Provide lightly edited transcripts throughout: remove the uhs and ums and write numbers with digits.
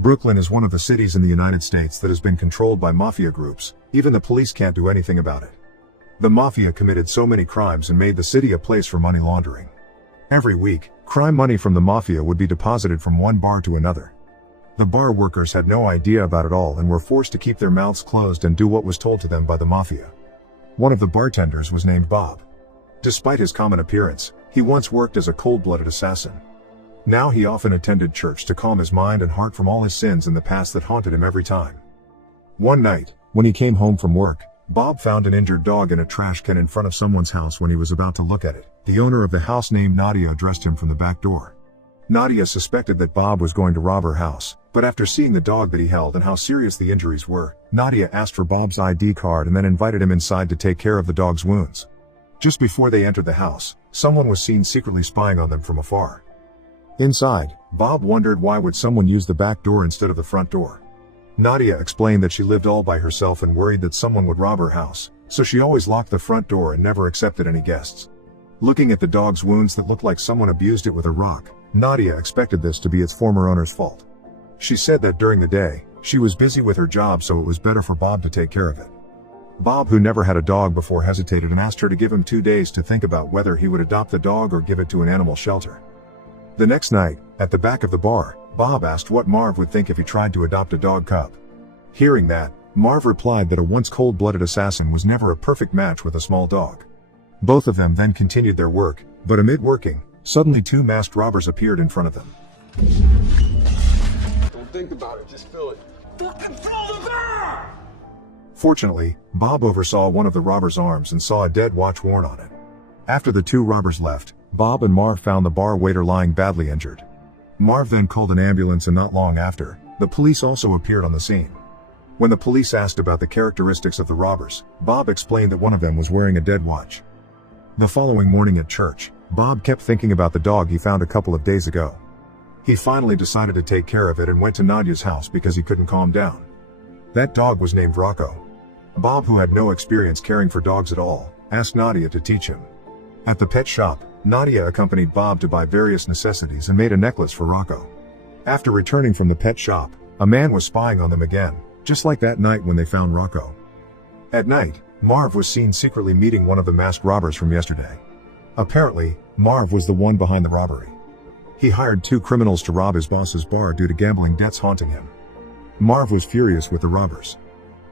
Brooklyn is one of the cities in the United States that has been controlled by mafia groups. Even the police can't do anything about it. The mafia committed so many crimes and made the city a place for money laundering. Every week, crime money from the mafia would be deposited from one bar to another. The bar workers had no idea about it all and were forced to keep their mouths closed and do what was told to them by the mafia. One of the bartenders was named Bob. Despite his common appearance, he once worked as a cold-blooded assassin. Now he often attended church to calm his mind and heart from all his sins in the past that haunted him every time. One night, when he came home from work, Bob found an injured dog in a trash can in front of someone's house. When he was about to look at it, the owner of the house named Nadia addressed him from the back door. Nadia suspected that Bob was going to rob her house, but after seeing the dog that he held and how serious the injuries were, Nadia asked for Bob's ID card and then invited him inside to take care of the dog's wounds. Just before they entered the house, someone was seen secretly spying on them from afar. Inside, Bob wondered why would someone use the back door instead of the front door. Nadia explained that she lived all by herself and worried that someone would rob her house, so she always locked the front door and never accepted any guests. Looking at the dog's wounds that looked like someone abused it with a rock, Nadia expected this to be its former owner's fault. She said that during the day, she was busy with her job, so it was better for Bob to take care of it. Bob, who never had a dog before, hesitated and asked her to give him 2 days to think about whether he would adopt the dog or give it to an animal shelter. The next night, at the back of the bar, Bob asked what Marv would think if he tried to adopt a dog cub. Hearing that, Marv replied that a once cold-blooded assassin was never a perfect match with a small dog. Both of them then continued their work, but amid working, suddenly 2 masked robbers appeared in front of them. Don't think about it, just feel it. Fucking throw the bear! Fortunately, Bob oversaw one of the robbers' arms and saw a dead watch worn on it. After the 2 robbers left, Bob and Marv found the bar waiter lying badly injured. Marv then called an ambulance, and not long after, the police also appeared on the scene. When the police asked about the characteristics of the robbers, Bob explained that one of them was wearing a dead watch. The following morning at church, Bob kept thinking about the dog he found a couple of days ago. He finally decided to take care of it and went to Nadia's house because he couldn't calm down. That dog was named Rocco. Bob, who had no experience caring for dogs at all, asked Nadia to teach him. At the pet shop, Nadia accompanied Bob to buy various necessities and made a necklace for Rocco. After returning from the pet shop, a man was spying on them again, just like that night when they found Rocco. At night, Marv was seen secretly meeting one of the masked robbers from yesterday. Apparently, Marv was the one behind the robbery. He hired 2 criminals to rob his boss's bar due to gambling debts haunting him. Marv was furious with the robbers.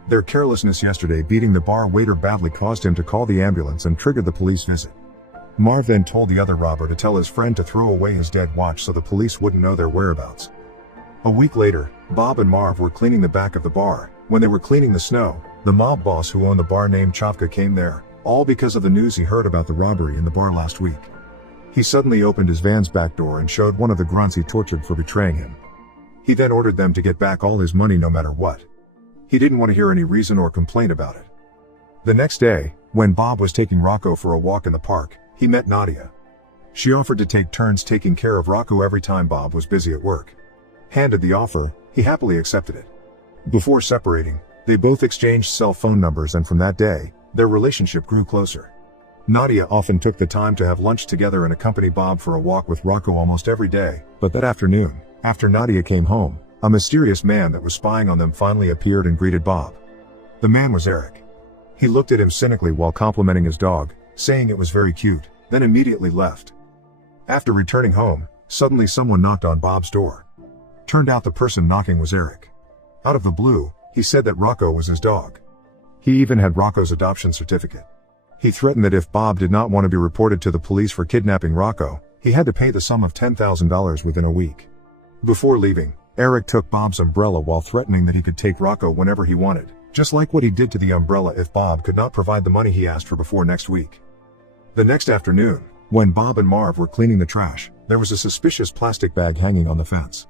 Their carelessness yesterday beating the bar waiter badly caused him to call the ambulance and triggered the police visit. Marv then told the other robber to tell his friend to throw away his dead watch so the police wouldn't know their whereabouts. A week later, Bob and Marv were cleaning the back of the bar. When they were cleaning the snow, the mob boss who owned the bar named Chavka came there, all because of the news he heard about the robbery in the bar last week. He suddenly opened his van's back door and showed one of the grunts he tortured for betraying him. He then ordered them to get back all his money no matter what. He didn't want to hear any reason or complaint about it. The next day, when Bob was taking Rocco for a walk in the park, he met Nadia. She offered to take turns taking care of Rocco every time Bob was busy at work. Handed the offer, he happily accepted it. Before separating, they both exchanged cell phone numbers, and from that day, their relationship grew closer. Nadia often took the time to have lunch together and accompany Bob for a walk with Rocco almost every day, but that afternoon, after Nadia came home, a mysterious man that was spying on them finally appeared and greeted Bob. The man was Eric. He looked at him cynically while complimenting his dog, saying it was very cute, then immediately left. After returning home, suddenly someone knocked on Bob's door. Turned out the person knocking was Eric. Out of the blue, he said that Rocco was his dog. He even had Rocco's adoption certificate. He threatened that if Bob did not want to be reported to the police for kidnapping Rocco, he had to pay the sum of $10,000 within a week. Before leaving, Eric took Bob's umbrella while threatening that he could take Rocco whenever he wanted, just like what he did to the umbrella if Bob could not provide the money he asked for before next week. The next afternoon, when Bob and Marv were cleaning the trash, there was a suspicious plastic bag hanging on the fence.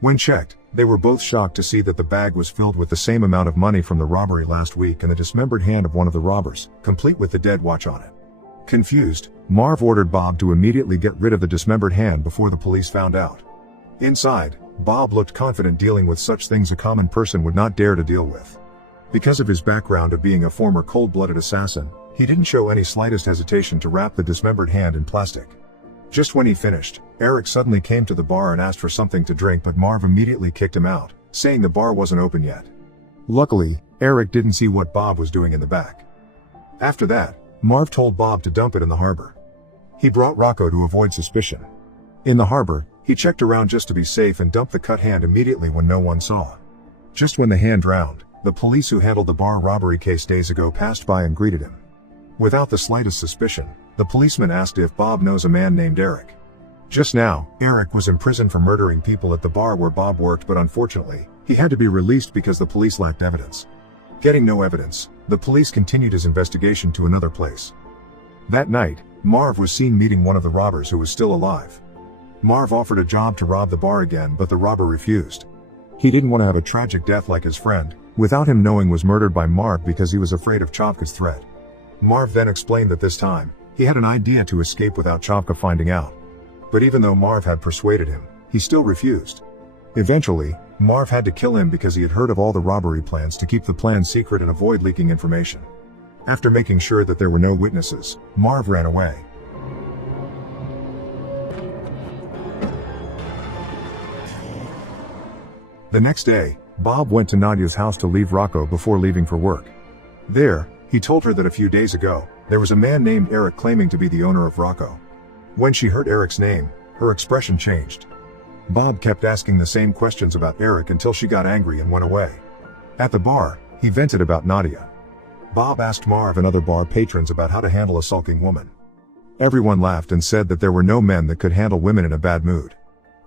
When checked, they were both shocked to see that the bag was filled with the same amount of money from the robbery last week and the dismembered hand of one of the robbers, complete with the dead watch on it. Confused, Marv ordered Bob to immediately get rid of the dismembered hand before the police found out. Inside, Bob looked confident dealing with such things a common person would not dare to deal with. Because of his background of being a former cold-blooded assassin, he didn't show any slightest hesitation to wrap the dismembered hand in plastic. Just when he finished, Eric suddenly came to the bar and asked for something to drink, but Marv immediately kicked him out, saying the bar wasn't open yet. Luckily, Eric didn't see what Bob was doing in the back. After that, Marv told Bob to dump it in the harbor. He brought Rocco to avoid suspicion. In the harbor, he checked around just to be safe and dumped the cut hand immediately when no one saw. Just when the hand drowned, the police who handled the bar robbery case days ago passed by and greeted him. Without the slightest suspicion, the policeman asked if Bob knows a man named Eric. Just now, Eric was in prison for murdering people at the bar where Bob worked, but unfortunately, he had to be released because the police lacked evidence. Getting no evidence, the police continued his investigation to another place. That night, Marv was seen meeting one of the robbers who was still alive. Marv offered a job to rob the bar again, but the robber refused. He didn't want to have a tragic death like his friend, without him knowing, was murdered by Marv because he was afraid of Chavka's threat. Marv then explained that this time, he had an idea to escape without Chavka finding out. But even though Marv had persuaded him, he still refused. Eventually, Marv had to kill him because he had heard of all the robbery plans to keep the plan secret and avoid leaking information. After making sure that there were no witnesses, Marv ran away. The next day, Bob went to Nadia's house to leave Rocco before leaving for work. There, he told her that a few days ago, there was a man named Eric claiming to be the owner of Rocco. When she heard Eric's name, her expression changed. Bob kept asking the same questions about Eric until she got angry and went away. At the bar, he vented about Nadia. Bob asked Marv and other bar patrons about how to handle a sulking woman. Everyone laughed and said that there were no men that could handle women in a bad mood.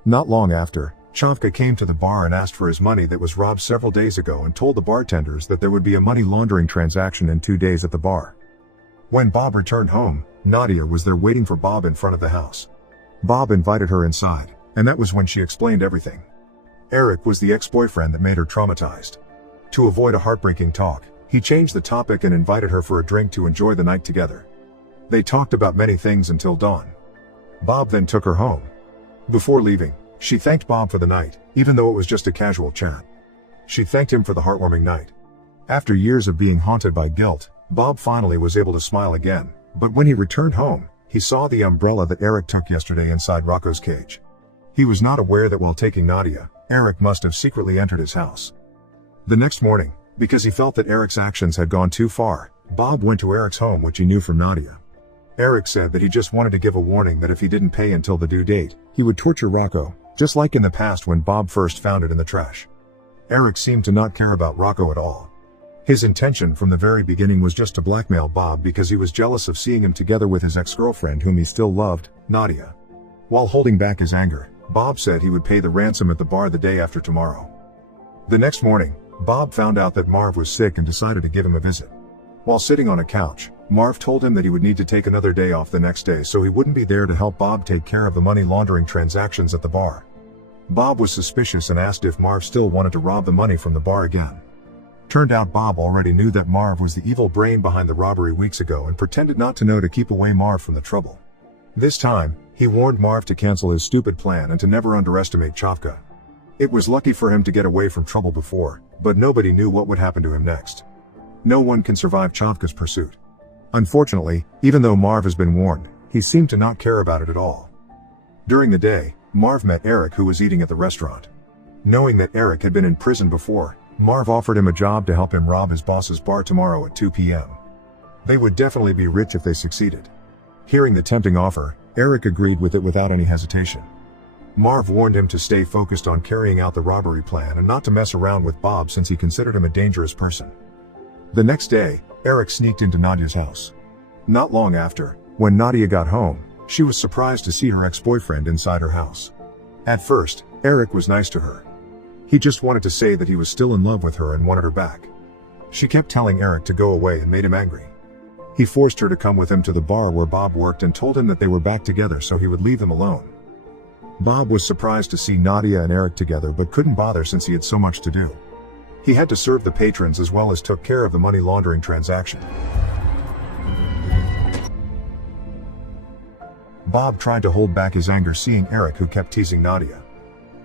Not long after, Chavka came to the bar and asked for his money that was robbed several days ago and told the bartenders that there would be a money laundering transaction in 2 days at the bar. When Bob returned home, Nadia was there waiting for Bob in front of the house. Bob invited her inside, and that was when she explained everything. Eric was the ex-boyfriend that made her traumatized. To avoid a heartbreaking talk, he changed the topic and invited her for a drink to enjoy the night together. They talked about many things until dawn. Bob then took her home. Before leaving, she thanked Bob for the night, even though it was just a casual chat. She thanked him for the heartwarming night. After years of being haunted by guilt, Bob finally was able to smile again, but when he returned home, he saw the umbrella that Eric took yesterday inside Rocco's cage. He was not aware that while taking Nadia, Eric must have secretly entered his house. The next morning, because he felt that Eric's actions had gone too far, Bob went to Eric's home, which he knew from Nadia. Eric said that he just wanted to give a warning that if he didn't pay until the due date, he would torture Rocco, just like in the past when Bob first found it in the trash. Eric seemed to not care about Rocco at all. His intention from the very beginning was just to blackmail Bob because he was jealous of seeing him together with his ex-girlfriend whom he still loved, Nadia. While holding back his anger, Bob said he would pay the ransom at the bar the day after tomorrow. The next morning, Bob found out that Marv was sick and decided to give him a visit. While sitting on a couch, Marv told him that he would need to take another day off the next day so he wouldn't be there to help Bob take care of the money laundering transactions at the bar. Bob was suspicious and asked if Marv still wanted to rob the money from the bar again. Turned out Bob already knew that Marv was the evil brain behind the robbery weeks ago and pretended not to know to keep away Marv from the trouble. This time, he warned Marv to cancel his stupid plan and to never underestimate Chavka. It was lucky for him to get away from trouble before, but nobody knew what would happen to him next. No one can survive Chavka's pursuit. Unfortunately, even though Marv has been warned, he seemed to not care about it at all. During the day, Marv met Eric, who was eating at the restaurant. Knowing that Eric had been in prison before, Marv offered him a job to help him rob his boss's bar tomorrow at 2 p.m. They would definitely be rich if they succeeded. Hearing the tempting offer, Eric agreed with it without any hesitation. Marv warned him to stay focused on carrying out the robbery plan and not to mess around with Bob since he considered him a dangerous person. The next day, Eric sneaked into Nadia's house. Not long after, when Nadia got home, she was surprised to see her ex-boyfriend inside her house. At first, Eric was nice to her. He just wanted to say that he was still in love with her and wanted her back. She kept telling Eric to go away and made him angry. He forced her to come with him to the bar where Bob worked and told him that they were back together so he would leave them alone. Bob was surprised to see Nadia and Eric together but couldn't bother since he had so much to do. He had to serve the patrons as well as took care of the money laundering transaction. Bob tried to hold back his anger seeing Eric, who kept teasing Nadia.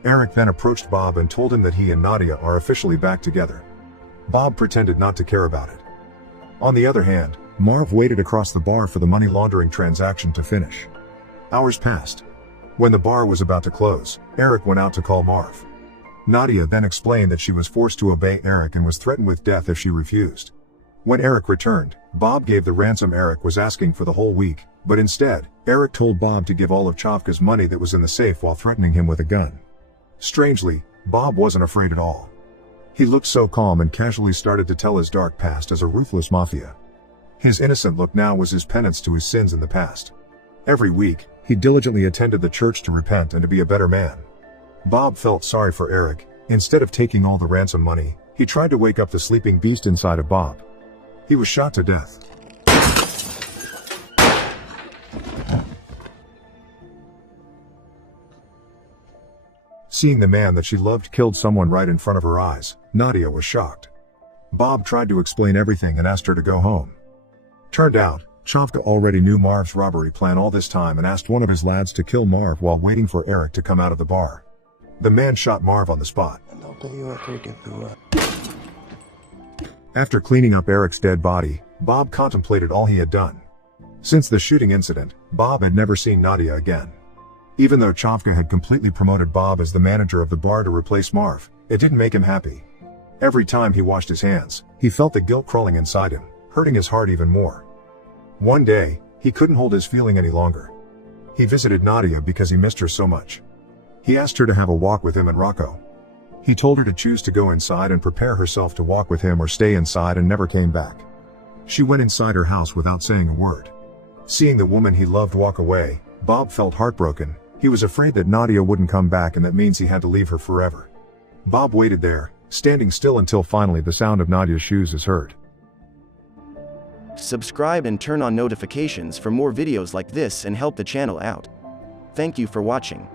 Eric then approached Bob and told him that he and Nadia are officially back together. Bob pretended not to care about it. On the other hand, Marv waited across the bar for the money laundering transaction to finish. Hours passed. When the bar was about to close, Eric went out to call Marv. Nadia then explained that she was forced to obey Eric and was threatened with death if she refused. When Eric returned, Bob gave the ransom Eric was asking for the whole week, but instead, Eric told Bob to give all of Chavka's money that was in the safe while threatening him with a gun. Strangely, Bob wasn't afraid at all. He looked so calm and casually started to tell his dark past as a ruthless mafia. His innocent look now was his penance to his sins in the past. Every week, he diligently attended the church to repent and to be a better man. Bob felt sorry for Eric. Instead of taking all the ransom money, he tried to wake up the sleeping beast inside of Bob. He was shot to death. Seeing the man that she loved killed someone right in front of her eyes, Nadia was shocked. Bob tried to explain everything and asked her to go home. Turned out, Chavka already knew Marv's robbery plan all this time and asked one of his lads to kill Marv while waiting for Eric to come out of the bar. The man shot Marv on the spot. After cleaning up Eric's dead body, Bob contemplated all he had done. Since the shooting incident, Bob had never seen Nadia again. Even though Chavka had completely promoted Bob as the manager of the bar to replace Marv, it didn't make him happy. Every time he washed his hands, he felt the guilt crawling inside him, hurting his heart even more. One day, he couldn't hold his feeling any longer. He visited Nadia because he missed her so much. He asked her to have a walk with him and Rocco. He told her to choose to go inside and prepare herself to walk with him or stay inside and never came back. She went inside her house without saying a word. Seeing the woman he loved walk away, Bob felt heartbroken. He was afraid that Nadia wouldn't come back and that means he had to leave her forever. Bob waited there, standing still until finally the sound of Nadia's shoes is heard. Subscribe and turn on notifications for more videos like this and help the channel out. Thank you for watching.